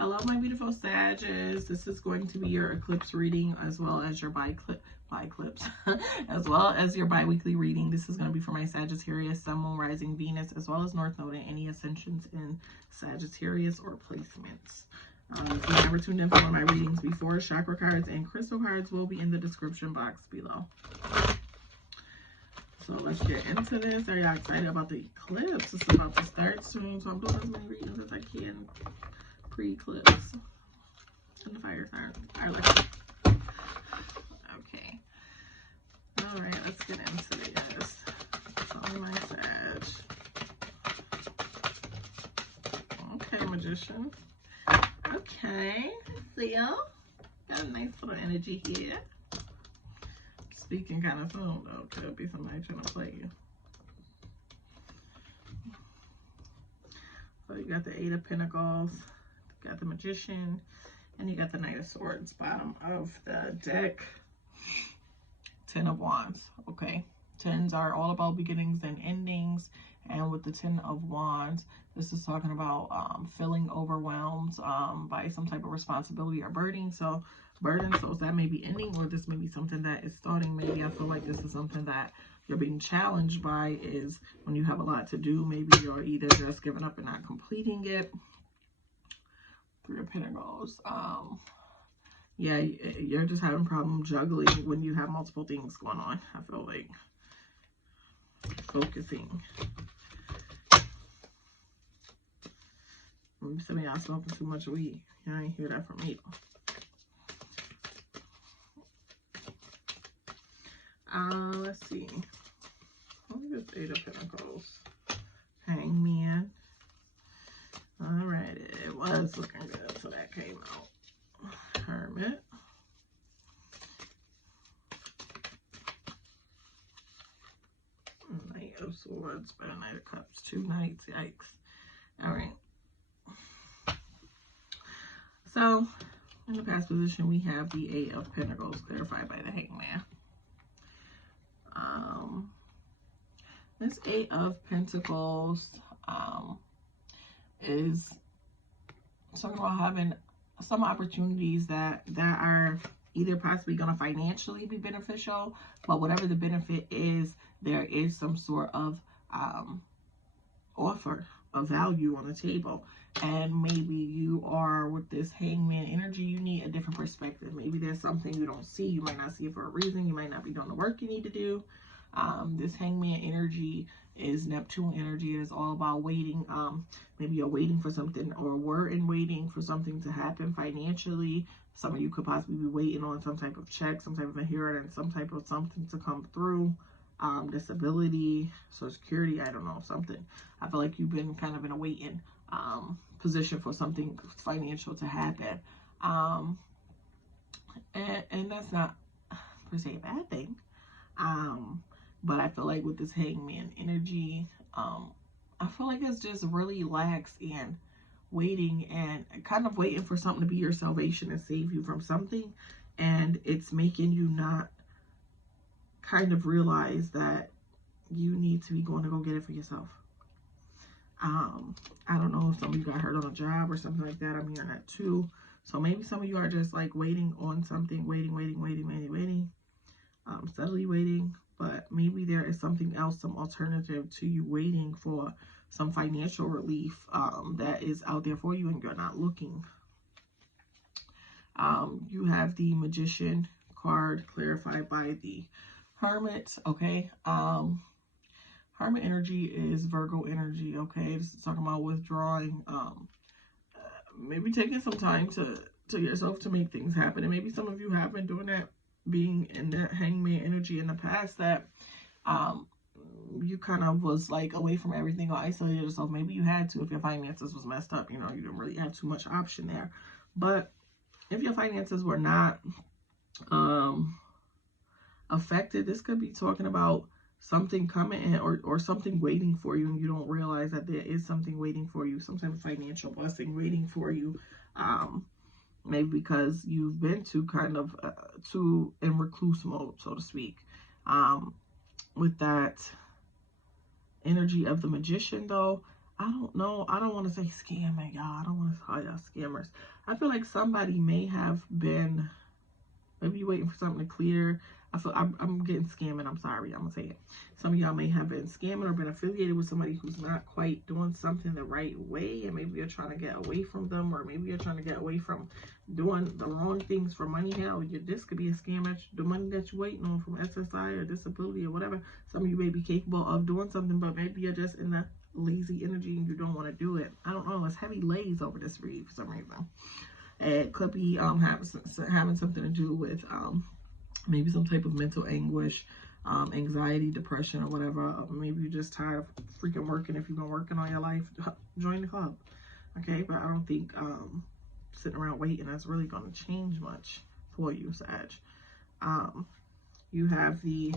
Hello, my beautiful Sagittarius. This is going to be your eclipse reading as well as your bi-eclipse, as well as your bi-weekly reading. This is going to be for my Sagittarius, Sun, Moon, Rising, Venus, as well as North Node and any ascensions in Sagittarius or placements. If you've never tuned in for one of my readings before, chakra cards and crystal cards will be in the description box below. So let's get into this. Are y'all excited about the eclipse? It's about to start soon, so I'm doing as many readings as I can pre-eclipse. And the fire signs. Okay. All right, let's get into this. So my Sag. Okay, Magician. Okay, Theo. Got a nice little energy here. Speaking kind of soon, though. Could be somebody trying to play you. So you got the Eight of Pentacles, you got the Magician, and you got the Knight of Swords. Bottom of the deck, Ten of Wands. Okay, tens are all about beginnings and endings. And with the Ten of Wands, this is talking about feeling overwhelmed by some type of responsibility or burden. So that may be ending, or this may be something that is starting. Maybe I feel like this is something that you're being challenged by, is when you have a lot to do. Maybe you're either just giving up and not completing it. Three of Pentacles. Yeah, you're just having problem juggling when you have multiple things going on. I feel like focusing. Some of y'all smoking too much weed. Y'all ain't hear that from me. Let's see. What is this Eight of Pentacles? Hangman. All right, it was looking good, so that came out. Hermit. Knight of Swords, but a Knight of Cups. Two Knights, yikes. All right. So, in the past position, we have the Eight of Pentacles, clarified by the Hangman. This Eight of Pentacles is talking about having some opportunities that are either possibly going to financially be beneficial, but whatever the benefit is, there is some sort of offer of value on the table. And maybe you are, with this Hangman energy, you need a different perspective. Maybe there's something you don't see. You might not see it for a reason. You might not be doing the work you need to do. This Hangman energy is Neptune energy. It is all about waiting. Maybe you're waiting for something, or were in waiting for something to happen financially. Some of you could possibly be waiting on some type of check, some type of inheritance, some type of something to come through. Disability, Social Security, I don't know, something. I feel like you've been kind of in a waiting position for something financial to happen. And that's not per se a bad thing. But I feel like with this Hangman energy, I feel like it's just really lax in waiting, and kind of waiting for something to be your salvation and save you from something. And it's making you not kind of realize that you need to be going to go get it for yourself. I don't know if some of you got hurt on a job or something like that. I'm hearing that too. So maybe some of you are just like waiting on something, waiting, steadily waiting. But maybe there is something else, some alternative to you waiting for some financial relief that is out there for you, and you're not looking. You have the Magician card, clarified by the Hermit. Okay. Hermit energy is Virgo energy. Okay, this is talking about withdrawing, maybe taking some time to yourself to make things happen. And maybe some of you have been doing that, being in that Hangman energy in the past, that you kind of was like away from everything or isolated yourself. Maybe you had to, if your finances was messed up, you know, you didn't really have too much option there. But if your finances were not affected, this could be talking about something coming in, or something waiting for you, and you don't realize that there is something waiting for you, some type of financial blessing waiting for you. Maybe because you've been too kind of too in recluse mode, so to speak. With that energy of the Magician, though, I don't know. I don't want to say scamming, y'all. I don't want to call y'all scammers. I feel like somebody may have been, maybe you're waiting for something to clear. I'm getting scamming. I'm sorry. I'm going to say it. Some of y'all may have been scamming or been affiliated with somebody who's not quite doing something the right way. And maybe you're trying to get away from them, or maybe you're trying to get away from doing the wrong things for money. Hell, this could be a scam. The money that you're waiting on from SSI or disability or whatever. Some of you may be capable of doing something, but maybe you're just in the lazy energy and you don't want to do it. I don't know. It's heavy lays over this read for some reason. It could be having something to do with maybe some type of mental anguish, anxiety, depression, or whatever. Maybe you're just tired of freaking working. If you've been working all your life, join the club. Okay, but I don't think sitting around waiting that's really going to change much for you, Sag. You have the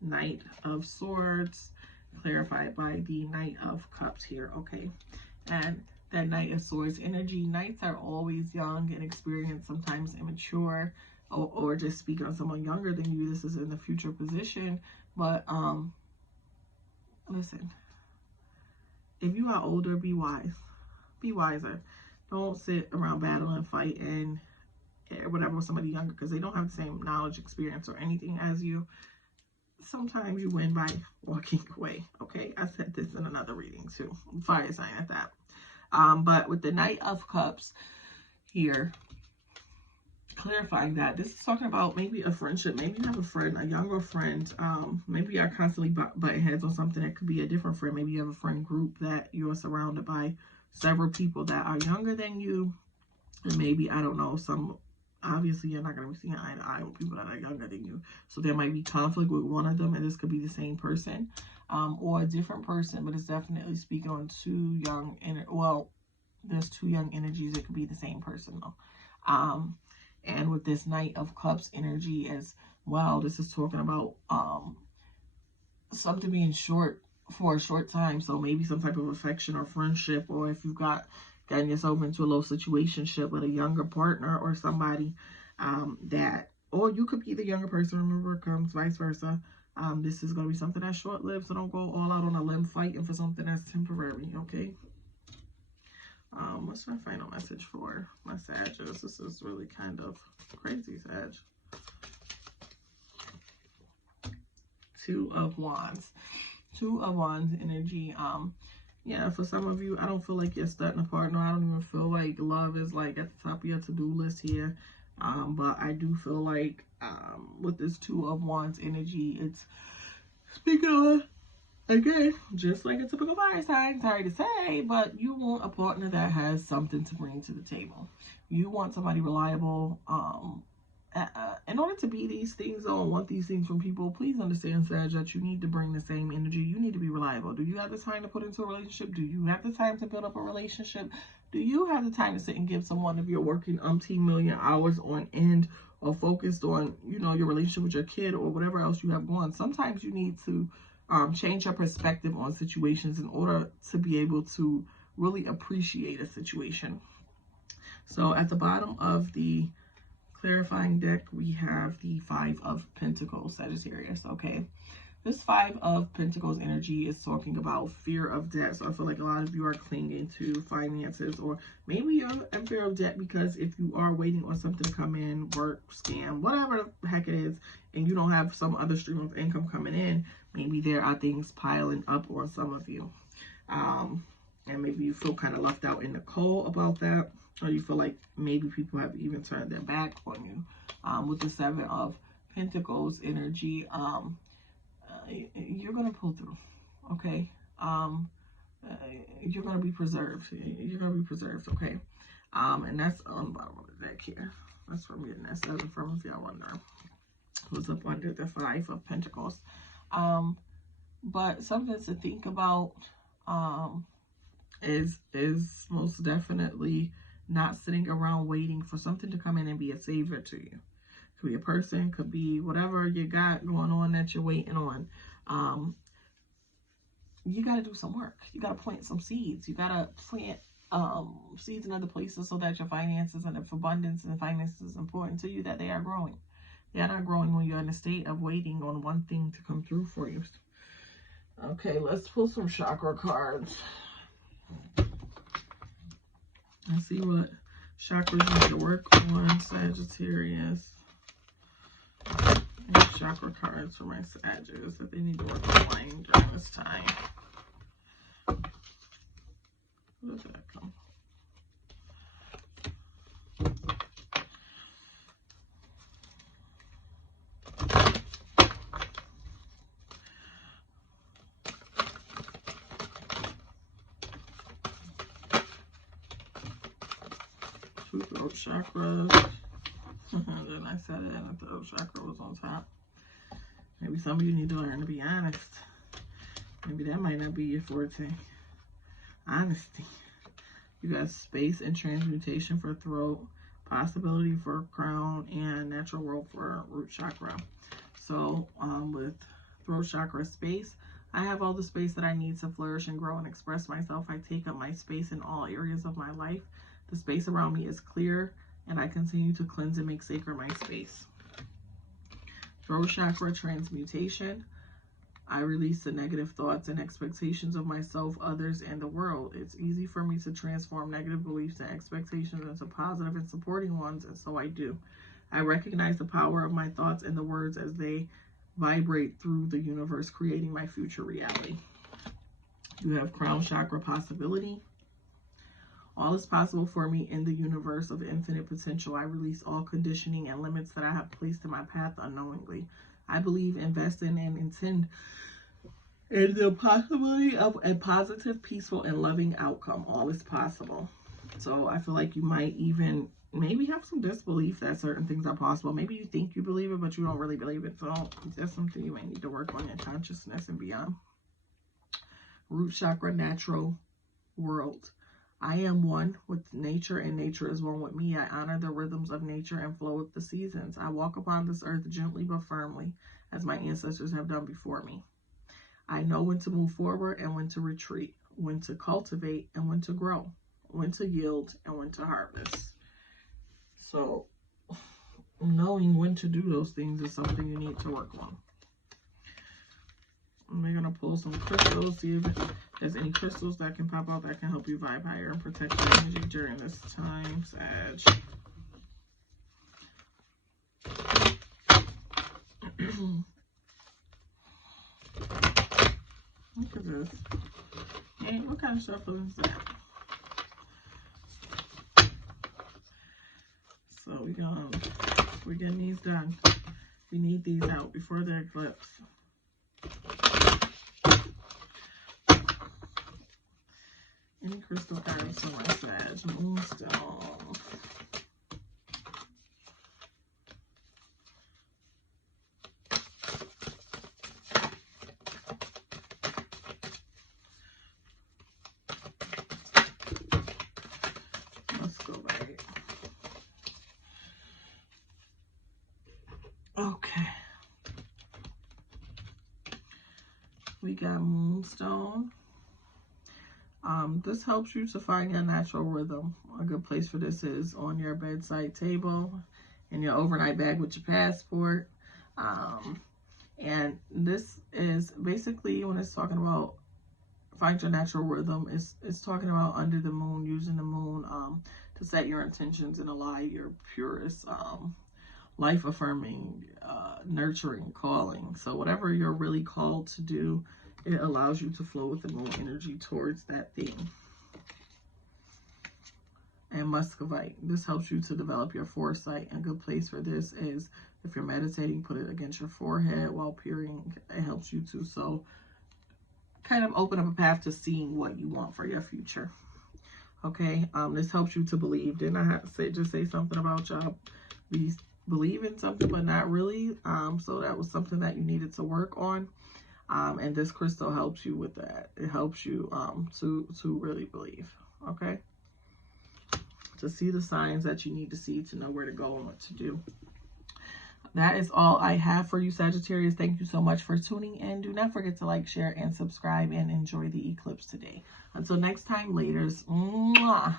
Knight of Swords, clarified by the Knight of Cups here. Okay, and that Knight of Swords energy. Knights are always young and experienced, sometimes immature, or just speak on someone younger than you. This is in the future position, but listen, if you are older, be wise, be wiser. Don't sit around battling, fighting, whatever with somebody younger, because they don't have the same knowledge, experience, or anything as you. Sometimes you win by walking away. Okay, I said this in another reading too. Fire sign at that. But with the Knight of Cups here, clarifying that this is talking about maybe a friendship. Maybe you have a friend, a younger friend. Maybe you're constantly butting heads on something. That could be a different friend. Maybe you have a friend group that you're surrounded by several people that are younger than you, and maybe, I don't know, obviously you're not going to be seeing eye to eye with people that are younger than you, so there might be conflict with one of them, and this could be the same person or a different person, but it's definitely speaking on two young, well, there's two young energies. It could be the same person though. And with this Knight of Cups energy as well, this is talking about something being short for a short time. So maybe some type of affection or friendship, or if you've gotten yourself into a low situationship with a younger partner or somebody or you could be the younger person. Remember, it comes vice versa. This is going to be something that's short-lived, so don't go all out on a limb fighting for something that's temporary, okay? What's my final message for my Sagittarius? This is really kind of crazy, Sag. Two of Wands. Two of Wands energy. Yeah, for some of you, I don't feel like you're starting a partner. I don't even feel like love is like at the top of your to-do list here. But I do feel like with this Two of Wands energy, it's speaking of, again, just like a typical fire sign, sorry to say, but you want a partner that has something to bring to the table. You want somebody reliable. In order to be these things or want these things from people, please understand, Sag, that you need to bring the same energy. You need to be reliable. Do you have the time to put into a relationship? Do you have the time to build up a relationship? Do you have the time to sit and give someone, if you're working umpteen million hours on end or focused on, you know, your relationship with your kid or whatever else you have going? Sometimes you need to change your perspective on situations in order to be able to really appreciate a situation. So at the bottom of the clarifying deck, we have the Five of Pentacles, Sagittarius, okay? This Five of Pentacles energy is talking about fear of debt. So I feel like a lot of you are clinging to finances, or maybe you're in fear of debt because if you are waiting on something to come in, work, scam, whatever the heck it is, and you don't have some other stream of income coming in, maybe there are things piling up on some of you. And maybe you feel kind of left out in the cold about that, or you feel like maybe people have even turned their back on you. With the Seven of Pentacles energy, you're going to pull through, okay? You're going to be preserved. You're going to be preserved, okay? And that's on the bottom of the deck here. That's from getting that seven from, if y'all wondering. Who's up under the Five of Pentacles. But something to think about is most definitely not sitting around waiting for something to come in and be a savior to you. Could be a person, could be whatever you got going on that you're waiting on. You got to do some work. You got to plant some seeds. You got to plant seeds in other places so that your finances, and if abundance and finances is important to you, that they are growing. They are not growing when you're in a state of waiting on one thing to come through for you. Okay, let's pull some chakra cards. And see what chakras you need to work on, Sagittarius. And chakra cards for my Sagittarius that they need to work on during this time. Where did that come? Two throat chakras. Then I said it and the throat chakra was on top. Maybe some of you need to learn to be honest. Maybe that might not be your forte. Honesty. You got space and transmutation for throat, possibility for crown, and natural world for root chakra. So with throat chakra space, I have all the space that I need to flourish and grow and express myself. I take up my space in all areas of my life. The space around me is clear, and I continue to cleanse and make sacred my space. Throat chakra transmutation. I release the negative thoughts and expectations of myself, others, and the world. It's easy for me to transform negative beliefs and expectations into positive and supporting ones, and so I do. I recognize the power of my thoughts and the words as they vibrate through the universe, creating my future reality. You have crown chakra possibility. All is possible for me in the universe of infinite potential. I release all conditioning and limits that I have placed in my path unknowingly. I believe, invest in, and intend in the possibility of a positive, peaceful, and loving outcome. All is possible. So I feel like you might even maybe have some disbelief that certain things are possible. Maybe you think you believe it, but you don't really believe it. So that's something you might need to work on, your consciousness and beyond. Root chakra, natural world. I am one with nature, and nature is one with me. I honor the rhythms of nature and flow with the seasons. I walk upon this earth gently but firmly, as my ancestors have done before me. I know when to move forward and when to retreat, when to cultivate and when to grow, when to yield and when to harvest. So, knowing when to do those things is something you need to work on. We're going to pull some crystals, see if there's any crystals that can pop out that can help you vibe higher and protect your energy during this time, Sag. Look at this. Hey, what kind of stuff is that? So we're getting these done. We need these out before the eclipse. Any crystal items for my Sag? Moonstone. Myscovite. Okay. We got moonstone. This helps you to find your natural rhythm. A good place for this is on your bedside table, in your overnight bag with your passport. And this is basically, when it's talking about find your natural rhythm, it's talking about under the moon, using the moon to set your intentions and align your purest, life-affirming, nurturing calling. So whatever you're really called to do, it allows you to flow with the moon energy towards that thing. And muscovite. This helps you to develop your foresight. A good place for this is if you're meditating, put it against your forehead while peering. It helps you to kind of open up a path to seeing what you want for your future. Okay, this helps you to believe. Didn't I have to just say something about y'all believe in something but not really? So that was something that you needed to work on. And this crystal helps you with that. It helps you to really believe, okay? To see the signs that you need to see to know where to go and what to do. That is all I have for you, Sagittarius. Thank you so much for tuning in. Do not forget to like, share, and subscribe, and enjoy the eclipse today. Until next time, laters. Mwah.